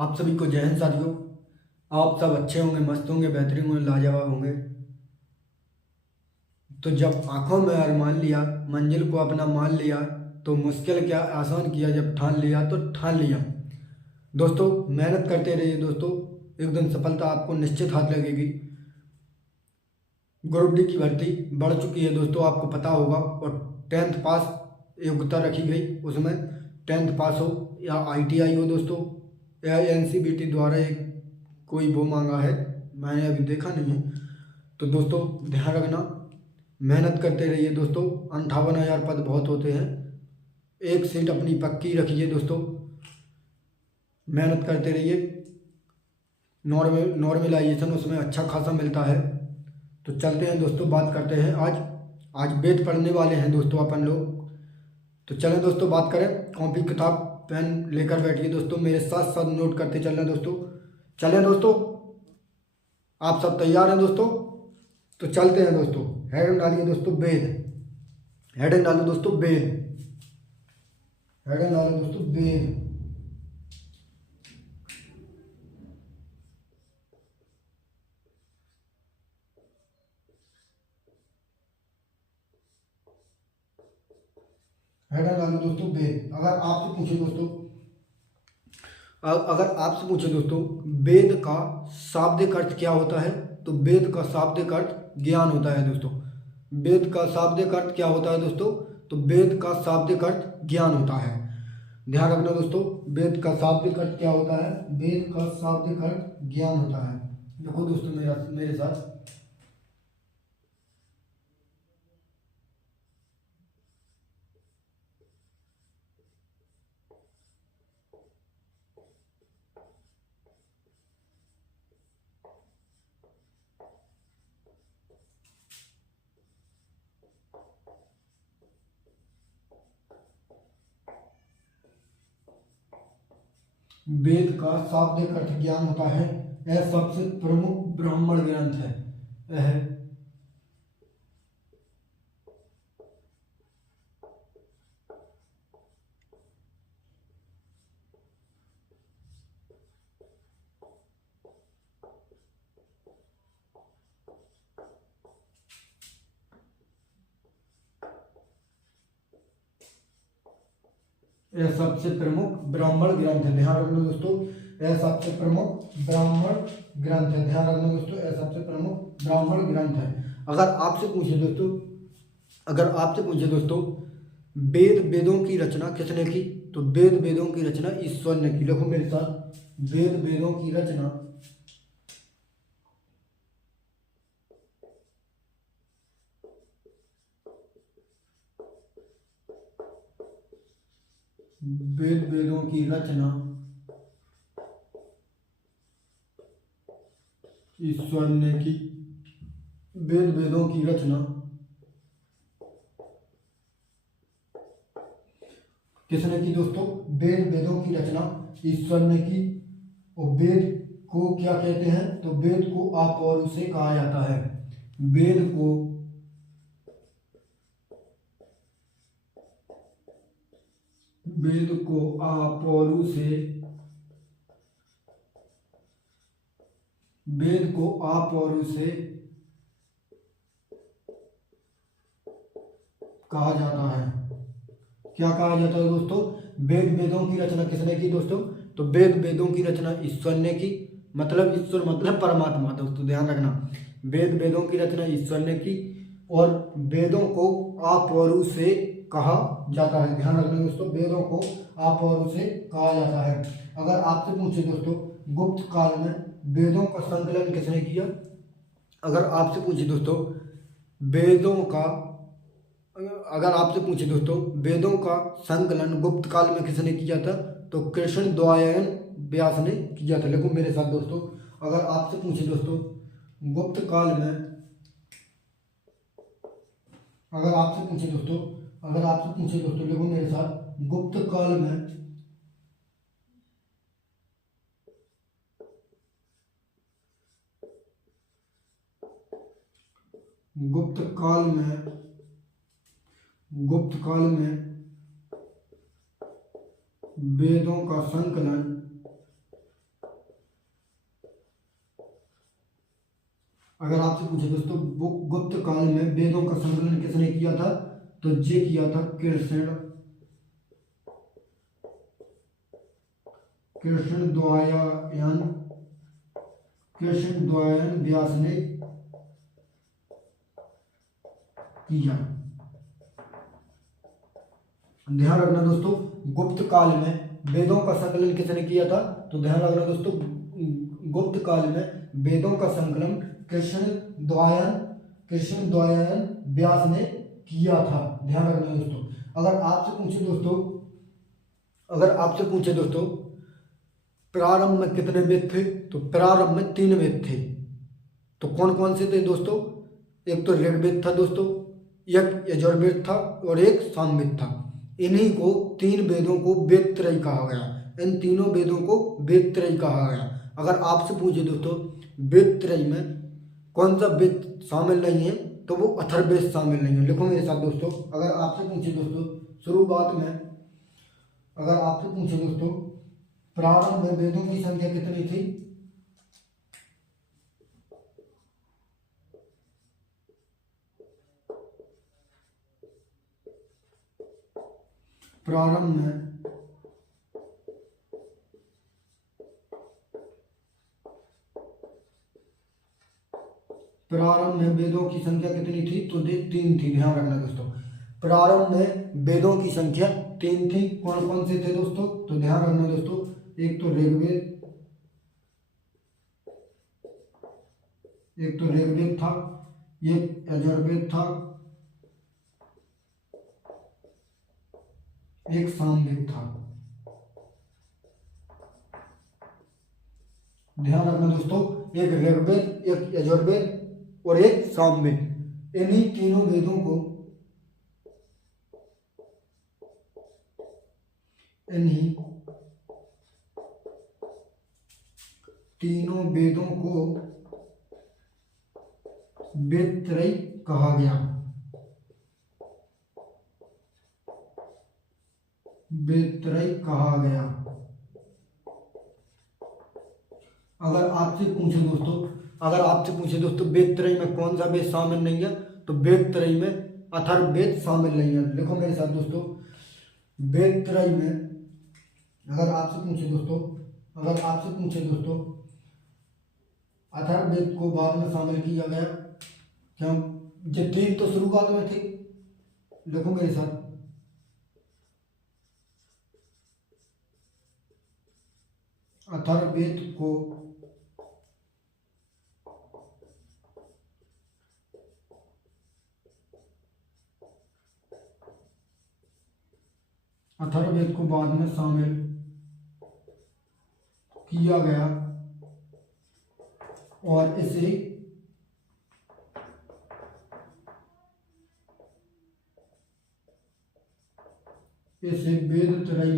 आप सभी को जय हिंद साथियों। आप सब अच्छे होंगे, मस्त होंगे, बेहतरीन होंगे, लाजवाब होंगे। तो जब आंखों में अरमान लिया, मंजिल को अपना मान लिया, तो मुश्किल क्या आसान किया, जब ठान लिया तो ठान लिया। दोस्तों मेहनत करते रहिए दोस्तों, एक दिन सफलता आपको निश्चित हाथ लगेगी। ग्रुप डी की भर्ती बढ़ चुकी है दोस्तों, आपको पता होगा। और 10th पास योग्यता रखी गई, उसमें 10th पास हो या ITI हो दोस्तों, या NCBT द्वारा एक कोई वो मांगा है, मैंने अभी देखा नहीं है। तो दोस्तों ध्यान रखना, मेहनत करते रहिए दोस्तों। 58,000 पद बहुत होते हैं, एक सीट अपनी पक्की रखिए दोस्तों, मेहनत करते रहिए। नॉर्मलाइजेशन उसमें अच्छा खासा मिलता है। तो चलते हैं दोस्तों, बात करते हैं। आज वेद पढ़ने वाले हैं दोस्तों अपन लोग। तो चलें दोस्तों बात करें। कॉपी किताब पेन लेकर बैठिए दोस्तों, मेरे साथ साथ नोट करते चलना दोस्तों। चलें दोस्तों, आप सब तैयार हैं दोस्तों? तो चलते हैं दोस्तों। हेडिंग डालिए दोस्तों वेद, हेडिंग डालो दोस्तों वेद, हेडिंग डालो दोस्तों वेद। हेडिंग डालो दोस्तों वेद। अगर आपसे पूछे दोस्तों वेद का शाब्दिक अर्थ क्या होता है, तो वेद का शाब्दिक अर्थ ज्ञान होता है दोस्तों। वेद का शाब्दिक अर्थ क्या होता है दोस्तों? तो वेद का शाब्दिक अर्थ ज्ञान होता है। ध्यान रखना दोस्तों, वेद का शाब्दिक अर्थ क्या होता है? वेद का शाब्दिक अर्थ ज्ञान होता है। देखो दोस्तों मेरे साथ, वेद का शाब्दिक अर्थ ज्ञान होता है। यह सबसे प्रमुख ब्राह्मण ग्रंथ है। यह यह सबसे प्रमुख ब्राह्मण ग्रंथ है। ध्यान रखना दोस्तों, यह सबसे प्रमुख ब्राह्मण ग्रंथ है। ध्यान रखना दोस्तों, यह सबसे प्रमुख ब्राह्मण ग्रंथ है। अगर आपसे पूछे दोस्तों वेदों की रचना किसने की, तो वेदों की रचना ईश्वर ने की। देखो मेरे साथ, वेदों की रचना वेदों की रचना ईश्वर ने की। वेदों की रचना किसने की दोस्तों? वेदों की रचना ईश्वर ने की। और वेद को क्या कहते हैं? तो वेद को आप और उसे कहा जाता है। वेद को आप और उसे, वेद को आप और उसे कहा जाता है। क्या कहा जाता है दोस्तों? वेदों की रचना किसने की दोस्तों? तो वेदों की रचना ईश्वर ने की। मतलब ईश्वर मतलब परमात्मा दोस्तों, ध्यान रखना। वेदों की रचना ईश्वर ने की और वेदों को आप और उसे कहा जाता है। ध्यान रखना दोस्तों, वेदों को आप और उसे कहा जाता है। अगर आपसे पूछे दोस्तों गुप्त काल में वेदों का संकलन किसने किया, अगर आपसे पूछे दोस्तों वेदों का अगर आपसे पूछे दोस्तों वेदों का संकलन गुप्त काल में किसने किया था, तो कृष्ण द्वैपायन व्यास ने किया था। देखो मेरे साथ दोस्तों, अगर आपसे पूछे दोस्तों गुप्त काल में, अगर आपसे पूछे दोस्तों देखो मेरे साथ, गुप्त काल में गुप्त काल में वेदों का संकलन अगर आपसे पूछे दोस्तों गुप्त काल में वेदों का संकलन किसने किया था, तो ये किया था कृष्णद्वयन व्यास ने किया। ध्यान रखना दोस्तों, गुप्त काल में वेदों का संकलन किसने किया था, तो ध्यान रखना दोस्तों, गुप्त काल में वेदों का संकलन कृष्णद्वयन व्यास ने किया था। ध्यान रखना दोस्तों। अगर आपसे पूछे दोस्तों प्रारंभ में कितने वेद थे, तो प्रारंभ में 3 वेद थे। तो कौन कौन से थे दोस्तों, एक तो ऋग्वेद था दोस्तों, एक यजुर्वेद था और एक सामवेद था। इन्हीं को 3 वेदों को वेद त्रय कहा गया। इन तीनों वेदों को वेद त्रय कहा गया। अगर आपसे पूछे दोस्तों वेद त्रय में कौन सा वेद शामिल नहीं है, तो वो अथर्ववेद शामिल नहीं है। लिखो मेरे साथ दोस्तों। अगर आपसे पूछे दोस्तों शुरुआत में, अगर आपसे पूछे दोस्तों प्रारंभ में वेदों की संख्या कितनी थी, प्रारंभ में वेदों की संख्या कितनी थी, तो 3 थी। ध्यान रखना दोस्तों, प्रारंभ में वेदों की संख्या 3 थी। कौन कौन से थे दोस्तों, तो ध्यान रखना दोस्तों, एक तो ऋग्वेद था, एक यजुर्वेद था, एक सामवेद था। ध्यान रखना दोस्तों, एक ऋग्वेद, एक यजुर्वेद और एक सामवेद। इन्हीं तीनों वेदों को वेद त्रय कहा गया। वेद त्रय कहा गया। अगर आपसे पूछे दोस्तों वेद त्रय में कौन सा वेद शामिल नहीं है, तो वेद त्रय में अथर्ववेद शामिल नहीं है। लिखो मेरे साथ दोस्तों, वेद त्रय में अगर आपसे पूछे दोस्तों अथर्ववेद को बाद में शामिल किया गया। क्यों, ये 3 तो शुरुआत में थे। लिखो मेरे साथ, अथर्ववेद को बाद में शामिल किया गया और इसे वेद त्रय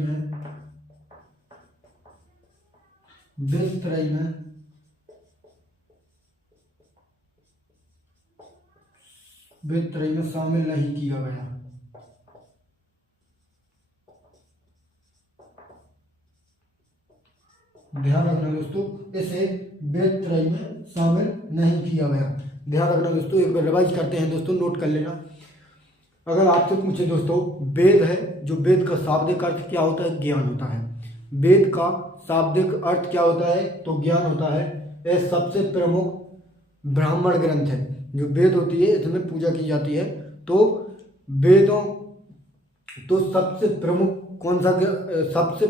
में शामिल नहीं किया गया। ध्यान रखना दोस्तों, इसे वेद त्रय में शामिल नहीं किया गया। ध्यान रखना दोस्तों, एक बार रिवाइज करते हैं दोस्तों, नोट कर लेना। अगर आपसे पूछे दोस्तों वेद है, जो वेद का शाब्दिक अर्थ क्या होता है, ज्ञान होता है। वेद का शाब्दिक अर्थ क्या होता है, तो ज्ञान होता है। यह सबसे प्रमुख ब्राह्मण ग्रंथ है। जो वेद होती है इसमें पूजा की जाती है। तो वेदों तो सबसे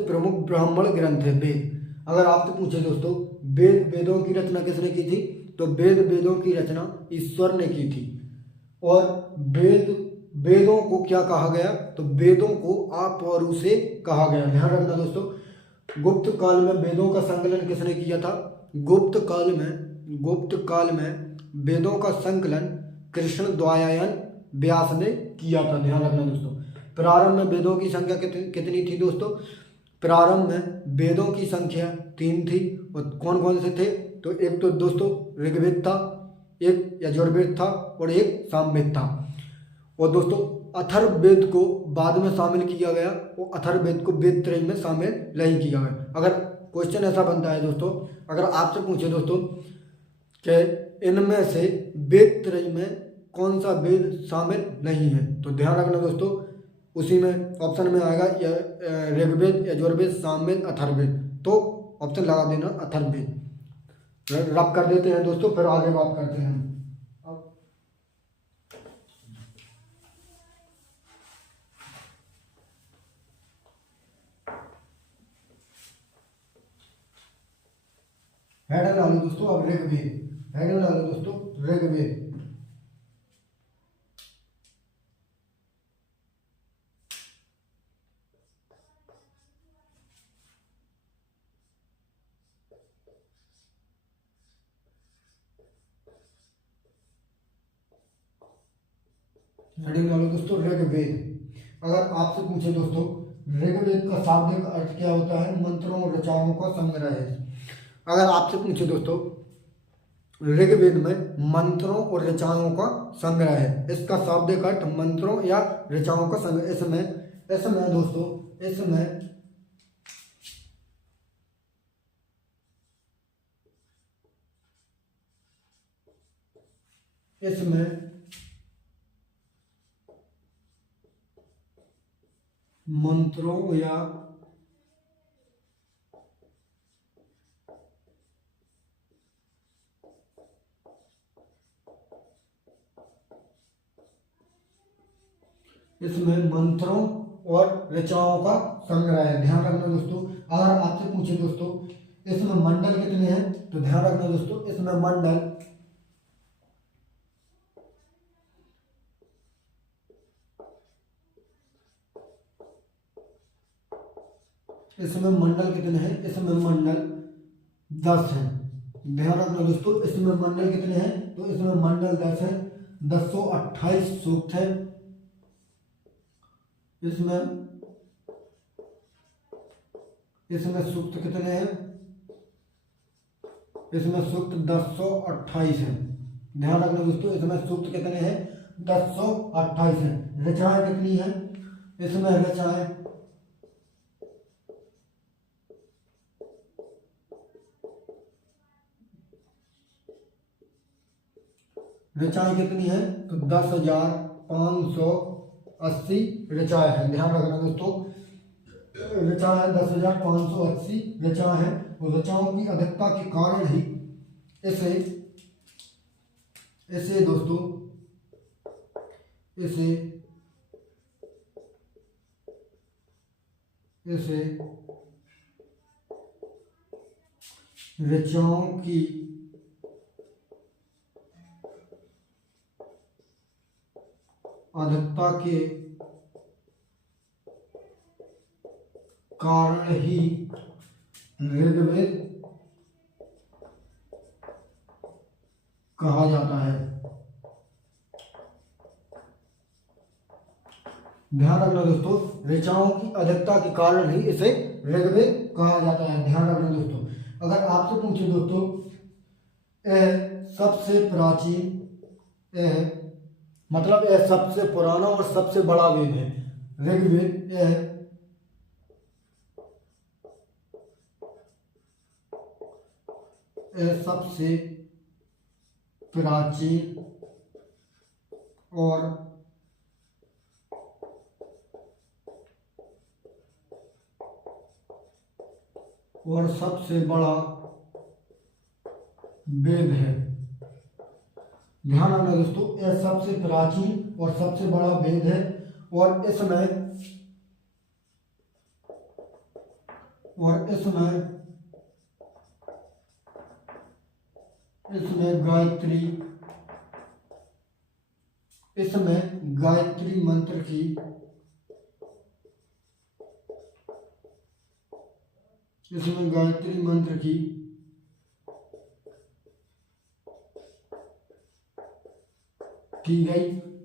प्रमुख ब्राह्मण ग्रंथ है वेद। अगर आपसे पूछे दोस्तों वेदों की रचना किसने की थी, तो वेदों की रचना ईश्वर ने की थी। और वेदों को क्या कहा गया, तो वेदों को अपौरु से कहा गया। ध्यान रखना दोस्तों, गुप्त काल में वेदों का संकलन किसने किया था, गुप्त काल में वेदों का संकलन कृष्णद्वयन व्यास ने किया था। ध्यान रखना दोस्तों, प्रारंभ में वेदों की संख्या कितनी थी दोस्तों, प्रारंभ में वेदों की संख्या 3 थी। और कौन कौन से थे, तो एक तो दोस्तों ऋग्वेद था, एक यजुर्वेद था और एक सामवेद था। और दोस्तों अथर्ववेद को बाद में शामिल किया गया, और अथर्ववेद को वेद त्रय में शामिल नहीं किया गया। अगर क्वेश्चन ऐसा बनता है दोस्तों, अगर आपसे पूछे दोस्तों कि इनमें से वेद त्रयी में कौन सा वेद शामिल नहीं है? तो ध्यान रखना दोस्तों, उसी में ऑप्शन में आएगा ऋग्वेद, यजुर्वेद, सामवेद, अथर्ववेद। तो ऑप्शन लगा देना अथर्ववेद। रब कर देते हैं दोस्तों, फिर आगे बात करते हैं। अब हेडर डालो दोस्तों, अब ऋग्वेद, हेडर डालो दोस्तों ऋग्वेद। हेडिंग डालो दोस्तों ऋग्वेद। अगर आपसे पूछे दोस्तों ऋग्वेद का शाब्दिक अर्थ क्या होता है? मंत्रों और ऋचाओं का संग्रह है। अगर आपसे पूछे दोस्तों ऋग्वेद में मंत्रों और ऋचाओं का संग्रह है, इसका शाब्दिक अर्थ मंत्रों या ऋचाओं का संग्रह। इसमें दोस्तों इसमें मंत्रों या और ऋचाओं का संग्रह है। ध्यान रखना दोस्तों, अगर आपसे पूछे दोस्तों इसमें मंडल कितने हैं? तो ध्यान रखना दोस्तों, इसमें मंडल कितने हैं? इसमें मंडल 10 हैं। ध्यान रखना दोस्तों, इसमें मंडल कितने हैं? तो इसमें मंडल 10 है। 1028 सूक्त है इसमें सूक्त कितने हैं? इसमें सूक्त 1028 है। ध्यान रखना दोस्तों, इसमें सूक्त कितने हैं? 1028 है। ऋचाएं कितनी है? इसमें ऋचाएं कितनी है? तो 10,580 ऋचाएं है। ध्यान रखना दोस्तों, ऋचाएं 10,580 ऋचाएं हैं। और ऋचाओं की अधिकता के कारण ही इसे दोस्तों ऋचाओं की अधिकता के कारण ही ऋग्वेद कहा जाता है। ध्यान रखना दोस्तों, ऋचाओं की अधिकता के कारण ही इसे ऋग्वेद कहा जाता है। ध्यान रखना दोस्तों, अगर आपसे पूछे दोस्तों सबसे प्राचीन मतलब यह सबसे पुराना और सबसे बड़ा वेद है। ऋग्वेद यह सबसे प्राचीन और सबसे बड़ा वेद है। ध्यान रखना दोस्तों, यह सबसे प्राचीन और सबसे बड़ा वेद है। और इसमें गायत्री मंत्र की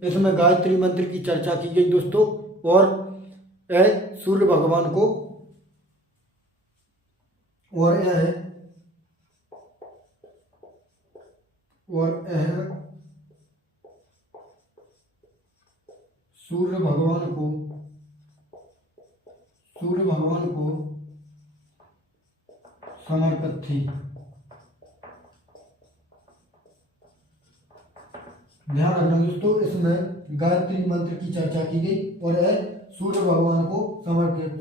इसमें गायत्री मंत्र की चर्चा की गई दोस्तों। और सूर्य भगवान को सूर्य भगवान को समर्पित थी। ध्यान रखना दोस्तों, इसमें गायत्री मंत्र की चर्चा की गई और यह सूर्य भगवान को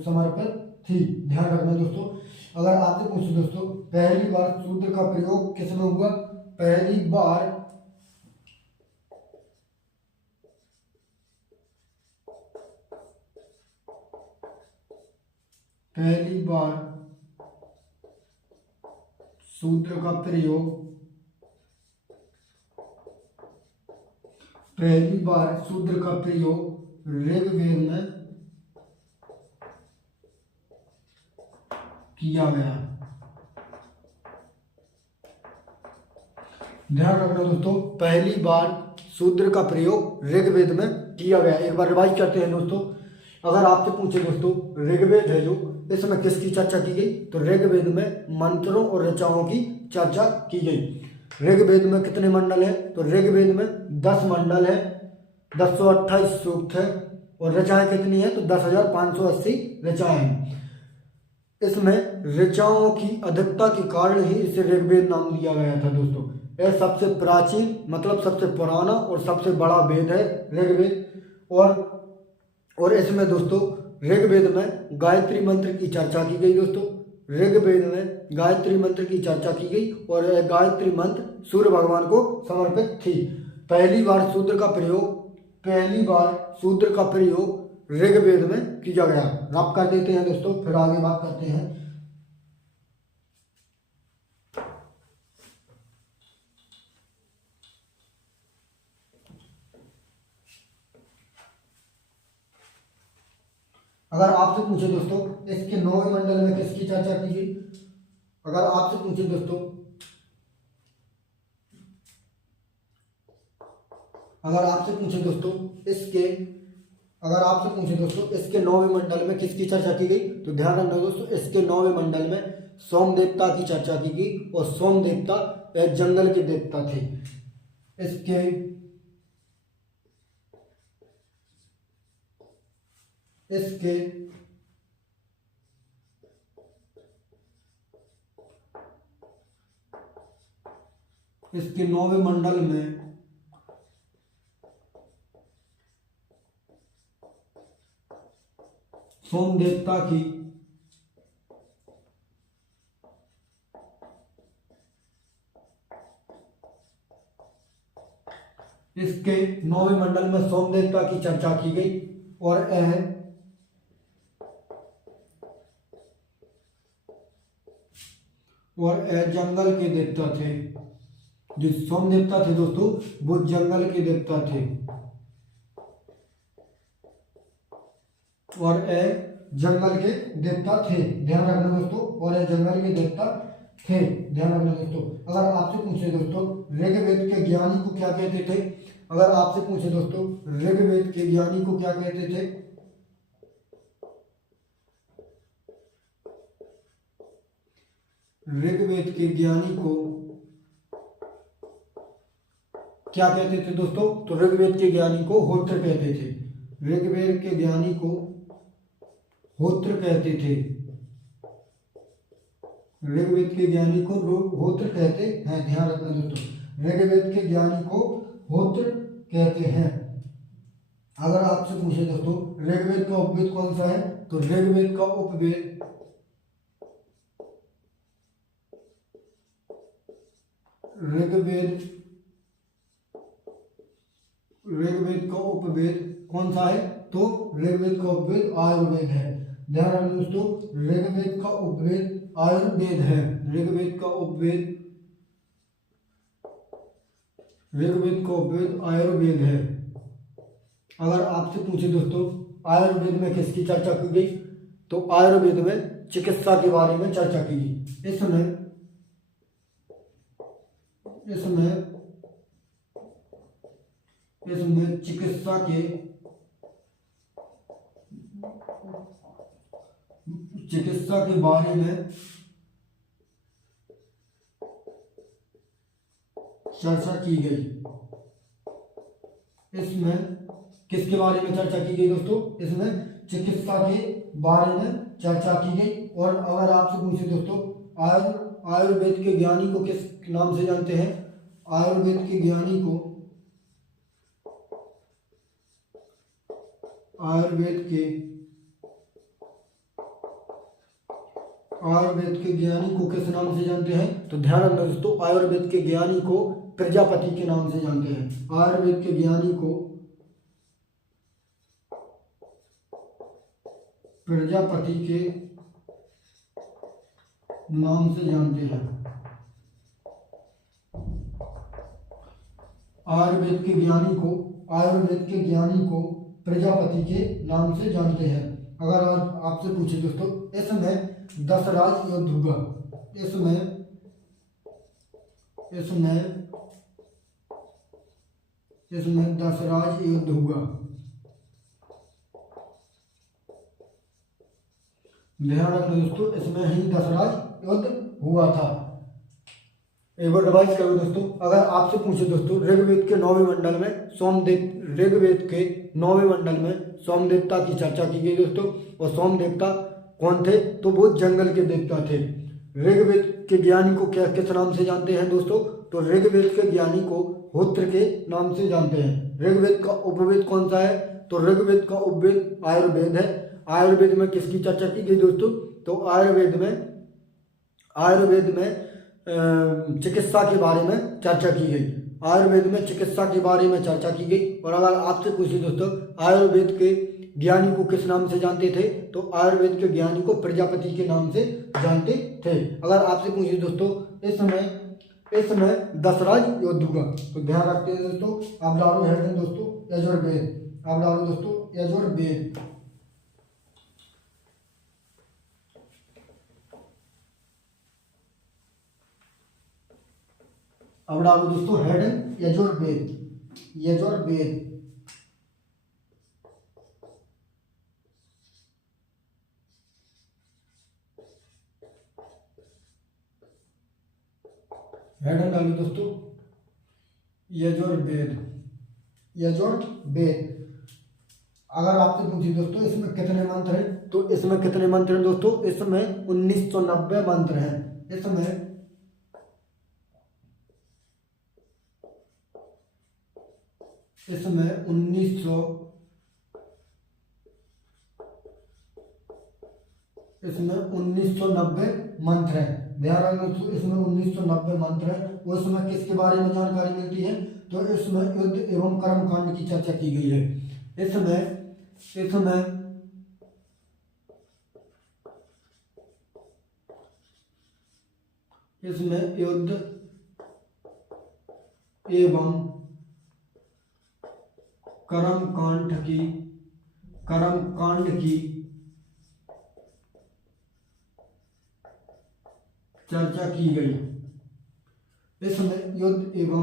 समर्पित थी। ध्यान रखना दोस्तों। अगर आपसे पूछे दोस्तों पहली बार सूत्र का प्रयोग किसमें हुआ? पहली बार सूत्र का प्रयोग ऋग्वेद में किया गया। ध्यान रखना दोस्तों, पहली बार शूद्र का प्रयोग ऋग्वेद में किया गया। एक बार रिवाइज करते हैं दोस्तों। अगर आपसे पूछे दोस्तों ऋग्वेद है जो, इसमें किसकी चर्चा की गई? तो ऋग्वेद में मंत्रों और ऋचाओं की चर्चा की गई। ऋग्वेद में कितने मंडल है? तो ऋग्वेद में 10 मंडल है, 1028 सूक्त है और ऋचाएं कितनी है? तो 10,580 ऋचाएं हैं। इसमें ऋचाओं की अधिकता के कारण ही इसे ऋग्वेद नाम दिया गया था दोस्तों। यह सबसे प्राचीन मतलब सबसे पुराना और सबसे बड़ा वेद है ऋग्वेद। और इसमें दोस्तों ऋग्वेद में गायत्री मंत्र की चर्चा की गई दोस्तों। ऋग्वेद में गायत्री मंत्र की चर्चा की गई और यह गायत्री मंत्र सूर्य भगवान को समर्पित थी। पहली बार शूद्र का प्रयोग ऋग्वेद में किया गया। रब कर देते हैं दोस्तों, फिर आगे बात करते हैं। अगर आपसे पूछे दोस्तों इसके 9वें मंडल में किसकी चर्चा की गई? अगर आपसे पूछे दोस्तों इसके 9वें मंडल में किसकी चर्चा की गई? तो ध्यान रखना दोस्तों, इसके 9वें मंडल में सोम देवता की चर्चा की गई और सोम देवता एक जंगल के देवता थे। इसके 9वें मंडल में सोम देवता की चर्चा की गई और यह जंगल के देवता थे। जो सोम देवता थे दोस्तों वो जंगल के देवता थे और जंगल के देवता थे। ध्यान रखना दोस्तों, और यह जंगल के देवता थे। ध्यान रखना दोस्तों। अगर आपसे पूछे दोस्तों ऋग्वेद के ज्ञानी को क्या कहते थे? ऋग्वेद के ज्ञानी को क्या कहते थे? ऋग्वेद के ज्ञानी को क्या कहते थे दोस्तों? तो ऋग्वेद के ज्ञानी को होत्र कहते थे। ऋग्वेद के ज्ञानी को होत्र कहते थे। ऋग्वेद के ज्ञानी को होत्र कहते हैं। ध्यान रखना दोस्तों, ऋग्वेद के ज्ञानी को होत्र कहते हैं। अगर आपसे पूछे दोस्तों ऋग्वेद का उपवेद कौन सा है? तो ऋग्वेद का उपवेद कौन सा है? तो ऋग्वेद का उपवेद आयुर्वेद है। ध्यान रखना दोस्तों, ऋग्वेद का उपवेद आयुर्वेद है। ऋग्वेद का उपवेद आयुर्वेद है। अगर आपसे पूछे दोस्तों आयुर्वेद में किसकी चर्चा की गई? तो आयुर्वेद में चिकित्सा के बारे में चर्चा की गई। इसमें चिकित्सा के बारे में चर्चा की गई। इसमें किसके बारे में चर्चा की गई दोस्तों? इसमें चिकित्सा के बारे में चर्चा की गई। और अगर आपसे पूछे दोस्तों आयुर्वेद के ज्ञानी को किस नाम से जानते हैं? आयुर्वेद के ज्ञानी को आयुर्वेद के ज्ञानी को किस नाम से जानते हैं? तो ध्यान रखना दोस्तों, आयुर्वेद के ज्ञानी को प्रजापति के नाम से जानते हैं। आयुर्वेद के ज्ञानी को प्रजापति के नाम से जानते हैं। आयुर्वेद के ज्ञानी को प्रजापति के नाम से जानते हैं। अगर आपसे पूछे दोस्तों, इसमें दशराज योद्धुगा, इसमें दशराज योद्धुगा, ध्यान रखना दोस्तों, इसमें ही दशराज युद्ध हुआ था। एक बार रिवाइज करो दोस्तों, अगर आपसे पूछे दोस्तों ऋग्वेद के 9वें मंडल में सोम देवता की चर्चा की गई दोस्तों, और सोम देवता कौन थे? तो वो जंगल के देवता थे। ऋग्वेद के ज्ञानी को क्या किस नाम से जानते हैं दोस्तों? तो ऋग्वेद के ज्ञानी को होत्र के नाम से जानते हैं। ऋग्वेद का उपवेद कौन सा है? तो ऋग्वेद का उपवेद आयुर्वेद है। आयुर्वेद में किसकी चर्चा की गई दोस्तों? तो आयुर्वेद में चिकित्सा के बारे में चर्चा की गई। आयुर्वेद में चिकित्सा के बारे में चर्चा की गई। और अगर आपसे पूछे दोस्तों आयुर्वेद के ज्ञानी को किस नाम से जानते थे? तो आयुर्वेद के ज्ञानी को प्रजापति के नाम से जानते थे। अगर आपसे पूछे दोस्तों इसमें दशराज योद्धुगा, तो ध्यान रखते हैं दोस्तों, आप डालो हेडलाइन दोस्तों यजुर्वेद, आप डालो दोस्तों यजुर्वेद। अब डालो दोस्तों हेड यजुर्वेद। हेड डालो दोस्तों यजुर्वेद। अगर आपसे पूछी दोस्तों इसमें कितने मंत्र हैं? तो इसमें कितने मंत्र हैं दोस्तों? इसमें 1990 मंत्र हैं। इसमें 1990 मंत्र हैं। ध्यान रखना, इसमें 1990 मंत्र हैं। उसमें किसके बारे में जानकारी मिलती है? तो इसमें युद्ध एवं कर्म कांड की चर्चा की गई है। इसमें युद्ध एवं कर्म कांड की चर्चा की गई। इसमें युद्ध एवं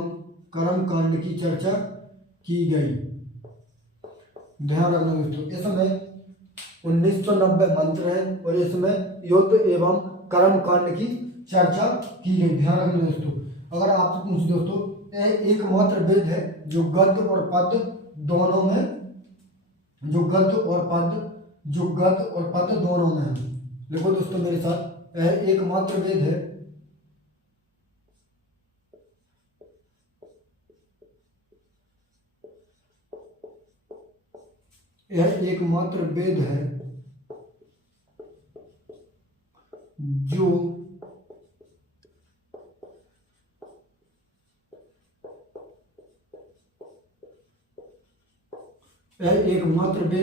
कर्म कांड की चर्चा की गई। ध्यान रखना दोस्तों, इसमें 1990 मंत्र हैं और इसमें युद्ध एवं कर्म कांड की चर्चा की गई। ध्यान रखना दोस्तों, अगर आपसे पूछ दोस्तों यह एकमात्र वेद है जो गद्य और पद्य दोनों में है। देखो दोस्तों मेरे साथ, यह एकमात्र वेद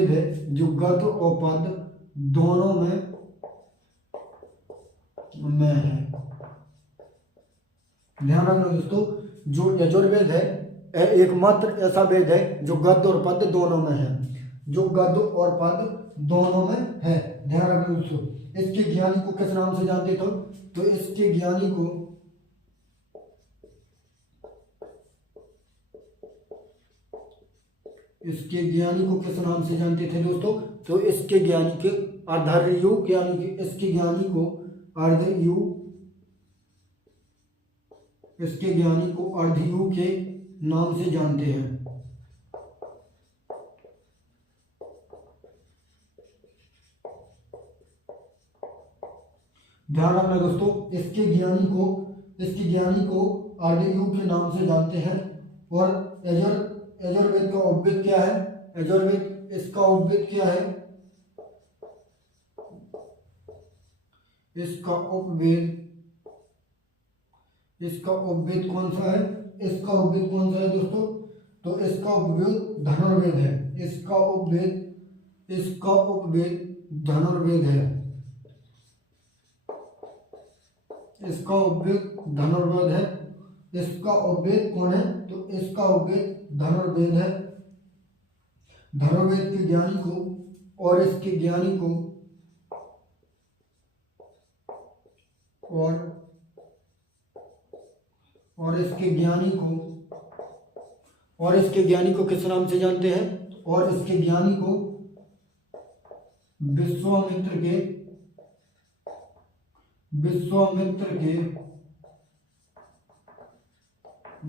है जो गद्य और पद्य दोनों में है। ध्यान रखना दोस्तों, जो यजुर्वेद है यह एकमात्र ऐसा वेद है जो गद्य और पद्य दोनों में है। ध्यान रखना दोस्तों, इसके ज्ञानी को किस नाम से जानते थे? तो इसके ज्ञानी को किस नाम से जानते थे दोस्तों? तो इसके ज्ञानी के अर्धयुग, यानी कि इसके ज्ञानी को अर्धयुग के नाम से जानते हैं। ध्यान रखना दोस्तों, इसके ज्ञानी को अर्धयुग के नाम से जानते हैं। और यजुर्वेद का उपवेद क्या है? इसका उपवेद क्या है, इसका उपवेद कौन सा है, इसका उपवेद कौन सा है दोस्तों, तो इसका उपवेद धनुर्वेद है, इसका उपवेद धनुर्वेद है, इसका उपवेद धनुर्वेद है। इसका उपवेद कौन है, तो इसका उपवेद धनुर्वेद है। धनुर्वेद के ज्ञानी को और इसके ज्ञानी को और इसके ज्ञानी को किस नाम से जानते हैं, और इसके ज्ञानी को विश्वामित्र के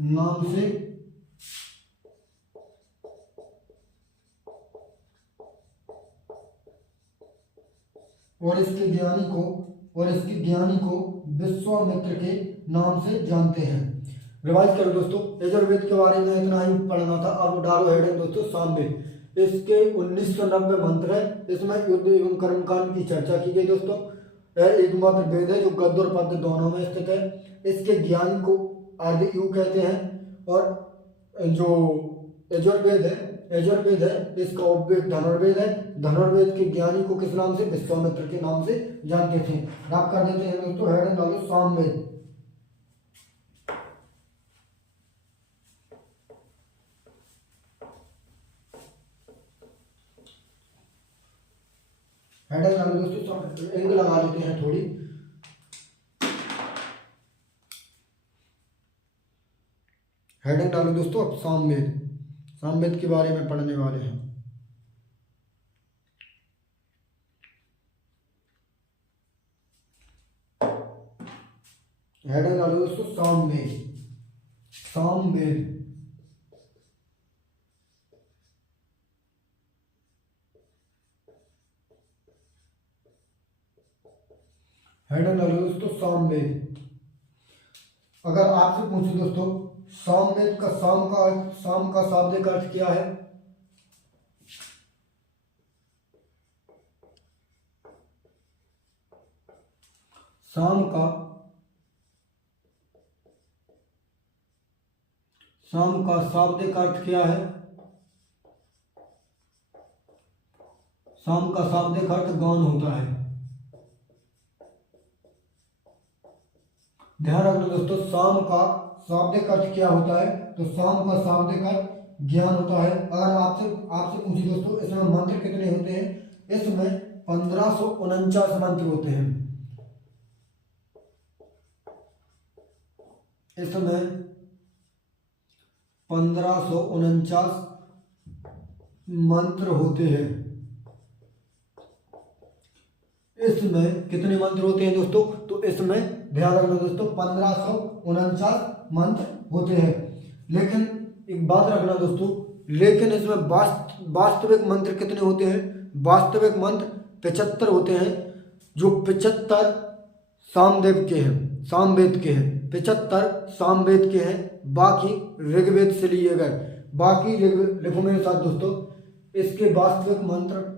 नाम से और इसके ज्ञानी को विश्वामित्र के नाम से जानते हैं। रिवाइज करो दोस्तों, यजुर्वेद के बारे में इतना ही पढ़ना था। अब डालो हेडिंग दोस्तों सामवेद। इसके 1990 मंत्र है, इसमें युद्ध एवं कर्मकांड की चर्चा की गई दोस्तों। यह एकमात्र वेद है जो गद्य और पद्य दोनों में स्थित है। इसके ज्ञान को आदियु कहते हैं, और जो यजुर्वेद है इसका उपवेद धनुर्वेद है। धनुर्वेद के ज्ञानी को किस नाम से, विश्वामित्र के नाम से जानते थे। आप कर देते हैं दोस्तों हेडिंग डालो सामवेद। हेडिंग डालो दोस्तों, एंग लगा लेते हैं थोड़ी। हेडिंग डालो दोस्तों अब सामवेद के बारे में पढ़ने वाले हैं। हेडिंग डालो दोस्तों सामवेद। हेडिंग डालो दोस्तों सामवेद। अगर आपसे पूछे दोस्तों सामवेद का शाम का शाब्दिक अर्थ क्या है, शाम का शाब्दिक अर्थ क्या है, शाम का शाब्दिक अर्थ गान होता है। ध्यान रखना दोस्तों, शाम का शाब्दिक अर्थ क्या होता है, तो शाम का शाब्दिक अर्थ ज्ञान होता है। अगर आपसे पूछे दोस्तों इसमें मंत्र कितने होते हैं, इसमें 1549 मंत्र होते हैं। इसमें 1549 मंत्र होते हैं। इसमें कितने मंत्र होते हैं दोस्तों, तो इसमें ध्यान रखना दोस्तों 1549 मंत्र होते हैं। लेकिन एक बात रखना दोस्तों, लेकिन इसमें वास्तविक मंत्र कितने होते हैं, वास्तविक मंत्र 75 होते हैं, जो 75 सामवेद के हैं, 75 सामवेद के हैं। बाकी ऋग्वेद से लिए गए, बाकी लिखो मेरे साथ दोस्तों, इसके वास्तविक मंत्र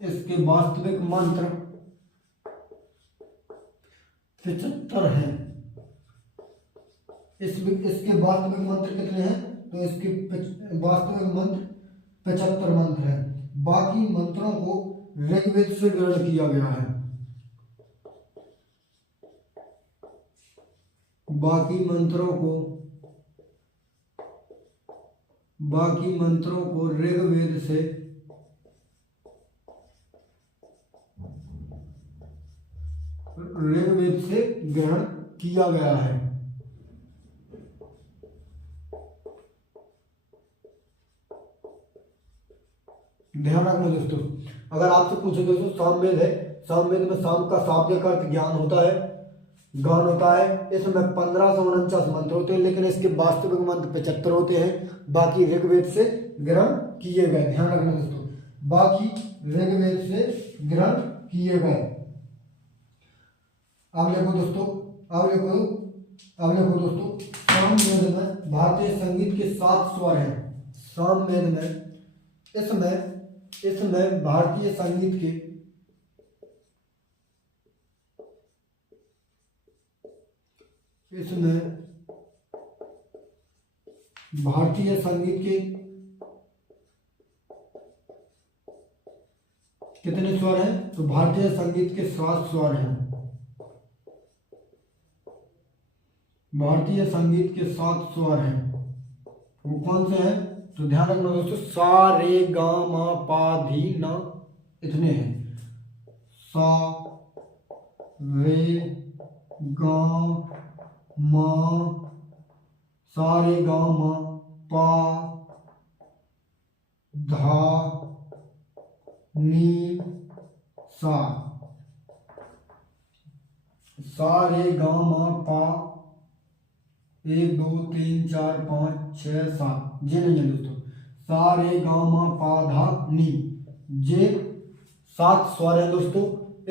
इसके वास्तविक मंत्र 75 हैं। इसके वास्तविक मंत्र कितने हैं, तो इसके वास्तविक मंत्र 75 मंत्र हैं। बाकी मंत्रों को ऋग्वेद से ग्रहण किया गया है। बाकी मंत्रों को ऋग्वेद से ग्रहण किया गया है। ध्यान रखना दोस्तों, अगर आपसे पूछे दोस्तों सामवेद है, सामवेद में शाम का शाब्दिक अर्थ ज्ञान होता है, गान होता है। इसमें 1549 मंत्र होते हैं, लेकिन इसके वास्तविक मंत्र 75 होते हैं। बाकी ऋग्वेद से ग्रहण किए गए। ध्यान रखना दोस्तों, बाकी ऋग्वेद से ग्रहण किए गए। अब देखो दोस्तों अब देखो दोस्तों, सामवेद में भारतीय संगीत के 7 स्वर हैं। सामवेद में इसमें भारतीय संगीत के कितने स्वर हैं? तो भारतीय संगीत के 7 स्वर हैं। भारतीय संगीत के 7 स्वर हैं। वो कौन से हैं? तो ध्यान रखना दोस्तों, सा रे गा मा पा धी ना, इतने हैं। सा रे गा मा, सा रे गा मा पा धा नी सा, सा रे गा मा पा 1 2 3 4 5 6 7, ये नहीं है दोस्तों। सा रे गा मा पा धा नी, ये 7 स्वर है दोस्तों।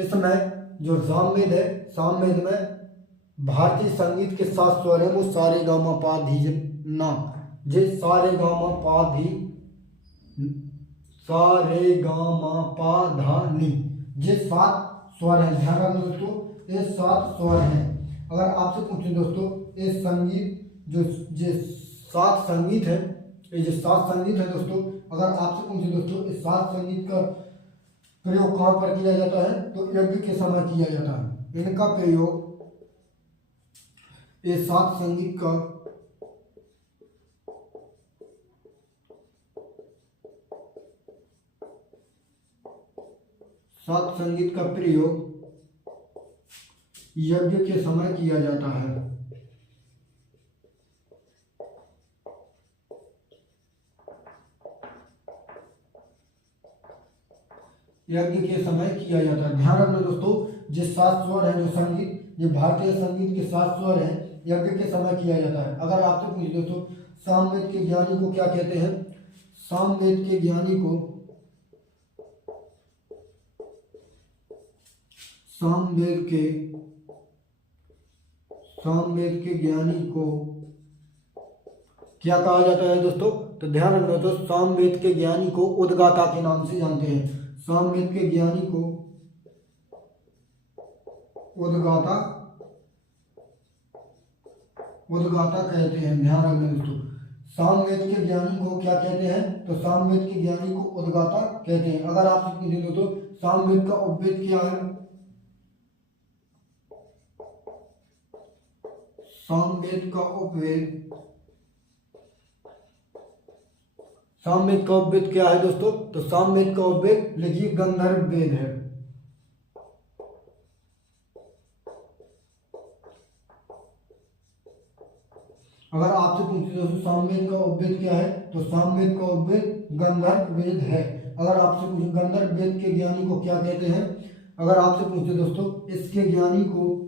इसमें जो सामवेद है, सामवेद में भारतीय संगीत के 7 स्वर हैं, वो सा रे गा मा पा धी ना, ये सा रे गा मा पा धी, सा रे गा मा पा धा नी, ये 7 स्वर हैं। ध्यान रखना दोस्तों, ये 7 स्वर हैं। अगर आपसे पूछे दोस्तों, ये संगीत ये 7 संगीत है, ये जो 7 संगीत है दोस्तों, अगर आपसे पूछे दोस्तों, इस 7 संगीत का प्रयोग कहाँ पर किया जाता है? तो यज्ञ के समय किया जाता है। इनका प्रयोग, ये 7 संगीत का प्रयोग यज्ञ के समय किया जाता है। यज्ञ के समय किया जाता है। ध्यान रखना दोस्तों, जो 7 स्वर है, जो संगीत, ये भारतीय संगीत के 7 स्वर हैं, यज्ञ के समय किया जाता है। अगर आपसे पूछे दोस्तों, सामवेद के ज्ञानी को क्या कहते हैं? सामवेद के ज्ञानी को ज्ञानी को क्या कहा जाता है दोस्तों? तो ध्यान रखना दोस्तों, सामवेद के ज्ञानी को उद्गाता के नाम से जानते हैं। सामवेद के ज्ञानी को उद्गाता कहते हैं। ध्यान रखना दोस्तों, सामवेद के ज्ञानी को क्या कहते हैं? तो सामवेद के ज्ञानी को उद्गाता कहते हैं। अगर आप पूछे दोस्तों, सामवेद का उपवेद क्या है? सामवेद का उपवेद क्या है दोस्तों? तो सामवेद का उपवेद लिखिए गंधर्व वेद है। अगर आपसे पूछे दोस्तों, सामवेद का उपवेद क्या है? तो सामवेद का उपवेद गंधर्व वेद है। अगर आपसे पूछे, गंधर्व वेद के ज्ञानी को क्या कहते हैं? अगर आपसे पूछे दोस्तों, इसके ज्ञानी को,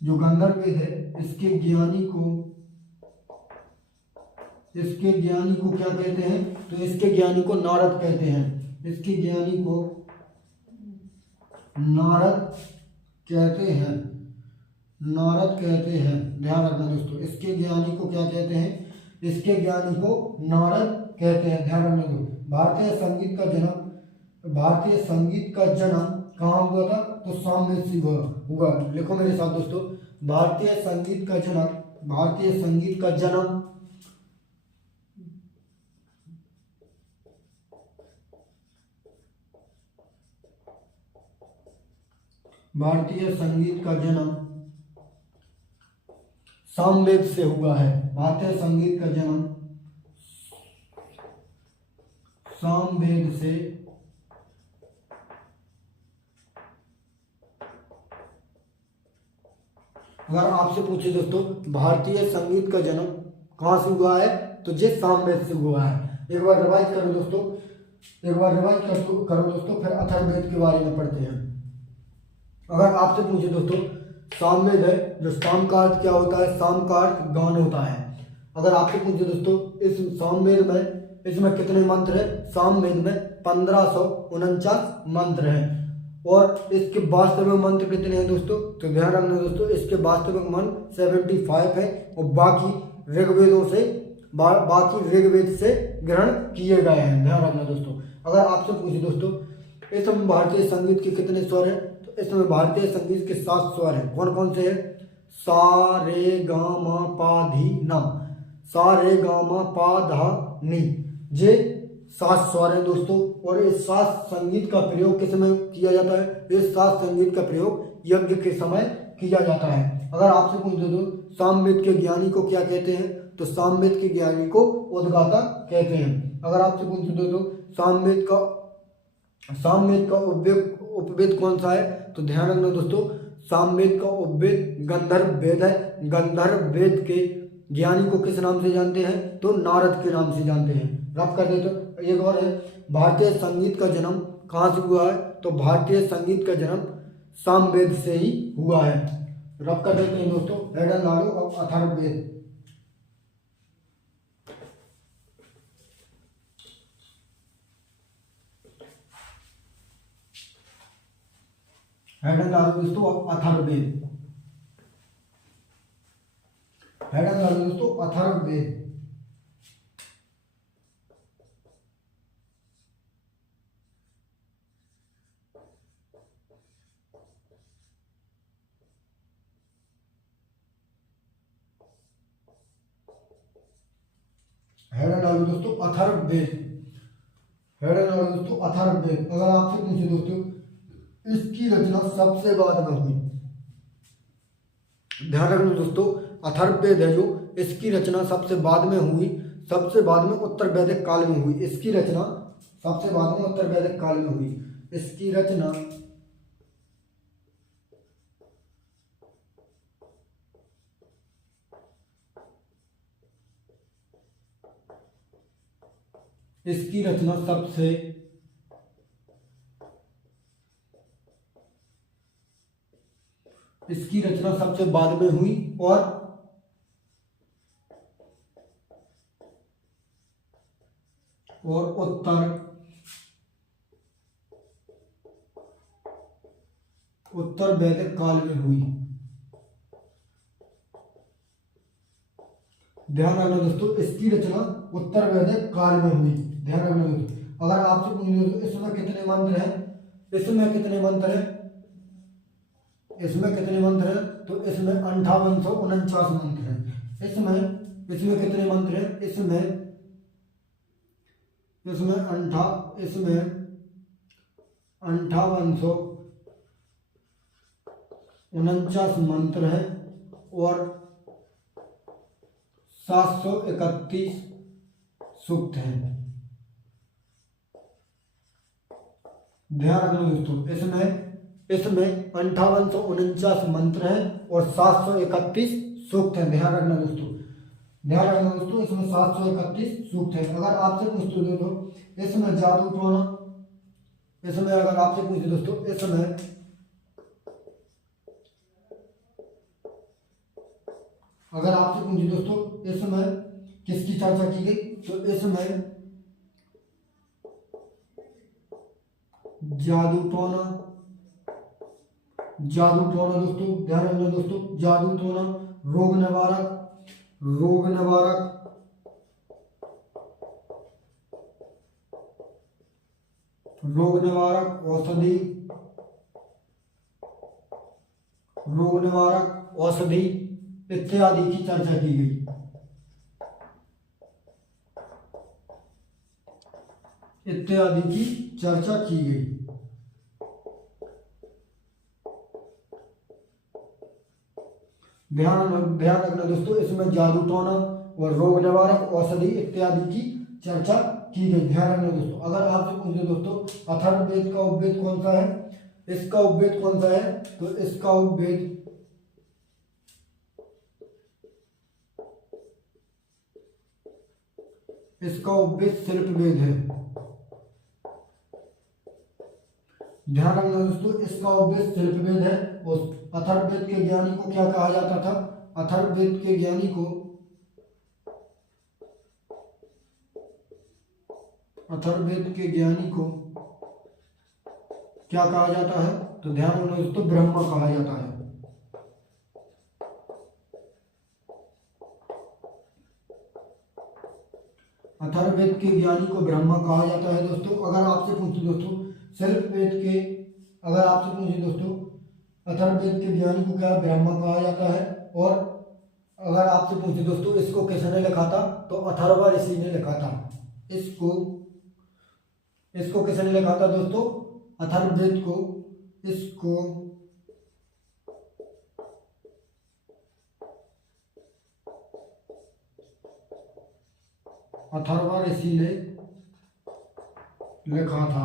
जो गंधर्व वेद है, इसके ज्ञानी को क्या कहते हैं? तो इसके ज्ञानी को नारद कहते हैं। इसके ज्ञानी को नारद कहते हैं। ध्यान रखना दोस्तों, इसके ज्ञानी को क्या कहते हैं? इसके ज्ञानी को नारद कहते हैं। ध्यान रखना दोस्तों, भारतीय संगीत का जन्म कहाँ हुआ था? तो सामवेद से हुआ। लिखो मेरे साथ दोस्तों, भारतीय संगीत का जन्म भारतीय संगीत का जन्म सामवेद से हुआ है। भारतीय संगीत का जन्म सामवेद से अगर आपसे पूछे दोस्तों, भारतीय संगीत का जन्म कहाँ से हुआ है? तो ये सामवेद से हुआ है। एक बार रिवाइज करो दोस्तों, फिर अथर्ववेद के बारे में पढ़ते हैं। अगर आपसे पूछे दोस्तों, सामवेद है, जो साम का अर्थ क्या होता है? साम का अर्थ गान होता है। अगर आपसे पूछे दोस्तों, इस सामवेद में, इसमें कितने मंत्र है? सामवेद में 1549 मंत्र हैं। और इसके वास्तविक मंत्र कितने हैं दोस्तों? तो ध्यान रखना दोस्तों, इसके वास्तविक मंत्र 75 है और बाकी ऋग्वेद से ग्रहण किए गए हैं। ध्यान रखना दोस्तों। अगर आपसे पूछे दोस्तों इसमें भारतीय संगीत के कितने स्वर हैं, तो इसमें भारतीय संगीत के 7 स्वर हैं। कौन कौन से हैं? सा रे गा मा पा धी ना, सा रे गा मा पा धा नी, ये 7 स्वर हैं दोस्तों। और इस 7 संगीत का प्रयोग किस में किया जाता है? इस 7 संगीत का प्रयोग यज्ञ के समय किया जाता है। अगर आपसे पूछ दो तो सामवेद के ज्ञानी को क्या कहते हैं? तो सामवेद के ज्ञानी को उद्गाता कहते हैं। अगर आपसे पूछ दो तो सामवेद का उपवेद कौन सा है? तो ध्यान रखना दोस्तों, सामवेद का उपवेद गंधर्व वेद है। गंधर्व वेद के ज्ञानी को किस नाम से जानते हैं? तो नारद के नाम से जानते हैं। रब कर दे तो एक और है, भारतीय संगीत का जन्म कहाँ से हुआ है? तो भारतीय संगीत का जन्म सामवेद से ही हुआ है। रब कर देते हैं दोस्तों, हेडन लाडू और अथर्ववेद। हेडन लाडू दोस्तों अथर्ववेद, हेडन लाडू दोस्तों अथर्ववेद। हेडन लाडू दोस्तों अथर्ववेद, हेडन लाडू दोस्तों अथर्ववेद। अगर आपसे पूछे दोस्तों इसकी रचना सबसे बाद में हुई, ध्यान रखना दोस्तों, अथर्ववेद है जो, इसकी रचना सबसे बाद में हुई, सबसे बाद में उत्तर वैदिक काल में हुई। इसकी रचना सबसे बाद में उत्तर वैदिक काल में हुई। इसकी रचना इसकी रचना सबसे इसकी रचना सबसे बाद में हुई और उत्तर वैदिक काल में हुई। ध्यान रखना दोस्तों, इसकी रचना उत्तर वैदिक काल में हुई। ध्यान रखना दोस्तों। अगर आपसे पूछे दोस्तों इसमें कितने मंत्र हैं? इसमें कितने मंत्र हैं? इसमें कितने मंत्र हैं? तो इसमें 5849 मंत्र हैं। इसमें कितने मंत्र हैं? इसमें 5849 मंत्र हैं और 731 सूक्त हैं। ध्यान रखना दोस्तों, इसमें 5849 मंत्र हैं और 731 सूक्त हैं। ध्यान रखना दोस्तों, इसमें 731 सूक्त हैं। अगर आपसे पूछते हो दोस्तों इसमें जादू टोना, इसमें अगर आपसे पूछे दोस्तों अगर आपसे पूछे दोस्तों इसमें किसकी चर्चा की गई? तो इसमें जादू टोना दोस्तों, ध्यान रखना दोस्तों, जादू टोना, रोग निवारक औषधि इत्यादि की चर्चा की गई। ध्यान रखना दोस्तों, इसमें जादू टोना और रोग निवारक औषधि इत्यादि की चर्चा की गई। ध्यान रखना दोस्तों। अगर आपसे पूछे दोस्तों अथर्ववेद का उपवेद कौन सा है? इसका उपवेद कौन सा है? तो इसका उपवेद शिल्पवेद है। ध्यान रखना दोस्तों, इसका उपवेद शिल्पवेद है। और अथर्ववेद के ज्ञानी को क्या कहा जाता था? अथर्ववेद के ज्ञानी को क्या कहा जाता है? तो ध्यान रखना दोस्तों, ब्रह्म कहा जाता है। अथर्ववेद के ज्ञानी को ब्रह्म कहा जाता है दोस्तों। अगर आपसे पूछे दोस्तों शिल्प वेद के, अगर आपसे पूछे दोस्तों अथर्ववेद के ज्ञानी को क्या ब्रह्म कहा जाता है, और अगर आपसे पूछे दोस्तों इसको किसने लिखा था, तो अथर्व ऋषि ने लिखा था। इसको किसने लिखा था दोस्तों? अथर्ववेद को, इसको अथर्व ऋषि ने लिखा था।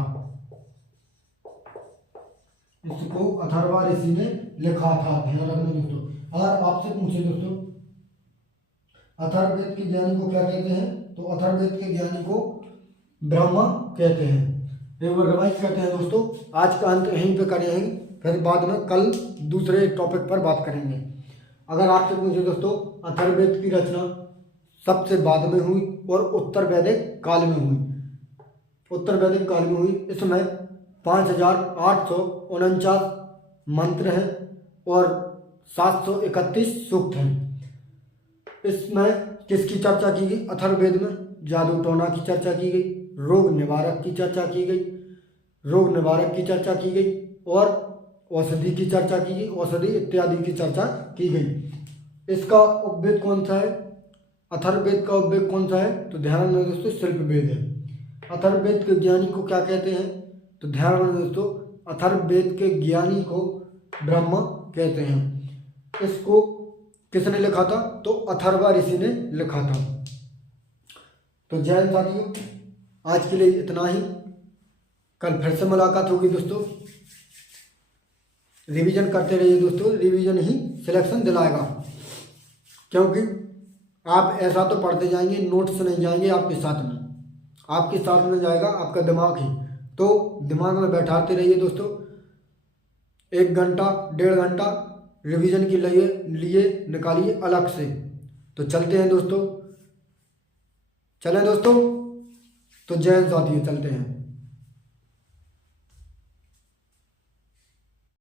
इसको अथर्व ऋषि ने लिखा था, ध्यान रखना दोस्तों। अगर आपसे पूछे दोस्तों अथर्ववेद के ज्ञानी को क्या कहते हैं, तो अथर्ववेद के ज्ञानी को ब्रह्म कहते हैं। एक बार रिवाइज करते हैं दोस्तों। आज का अंत यहीं पे करेंगे, फिर बाद में कल दूसरे टॉपिक पर बात करेंगे। अगर आपसे पूछे दोस्तों अथर्ववेद की रचना सबसे बाद में हुई और उत्तर वैदिक काल में हुई। उत्तर वैदिक काल में हुई। इसमें 5849 मंत्र हैं और 731 सूक्त हैं। इसमें किसकी चर्चा की गई? अथर्ववेद में जादू टोना की चर्चा की गई, रोग निवारक की चर्चा की गई, रोग निवारक की चर्चा की गई, और औषधि की चर्चा की गई, औषधि इत्यादि की चर्चा की गई। इसका उपवेद कौन सा है? अथर्ववेद का उपवेद कौन सा है? तो ध्यान रखना दोस्तों, शिल्प वेद है। अथर्ववेद के ज्ञानी को क्या कहते हैं? तो ध्यान रखना दोस्तों, अथर्ववेद के ज्ञानी को ब्रह्म कहते हैं। इसको किसने लिखा था? तो अथर्व ऋषि ने लिखा था। तो जय हिंद साथियों, आज के लिए इतना ही। कल फिर से मुलाकात होगी दोस्तों। रिवीजन करते रहिए दोस्तों, रिवीजन ही सिलेक्शन दिलाएगा, क्योंकि आप ऐसा तो पढ़ते जाएंगे, नोट्स नहीं जाएंगे आपके साथ में, आपके साथ में जाएगा आपका दिमाग ही। तो दिमाग में बैठाते रहिए दोस्तों। 1 घंटा 1.5 घंटा रिवीजन के लिए निकालिए अलग से। तो चलते हैं दोस्तों, चलें दोस्तों। तो जय हिंद साथियों, चलते हैं।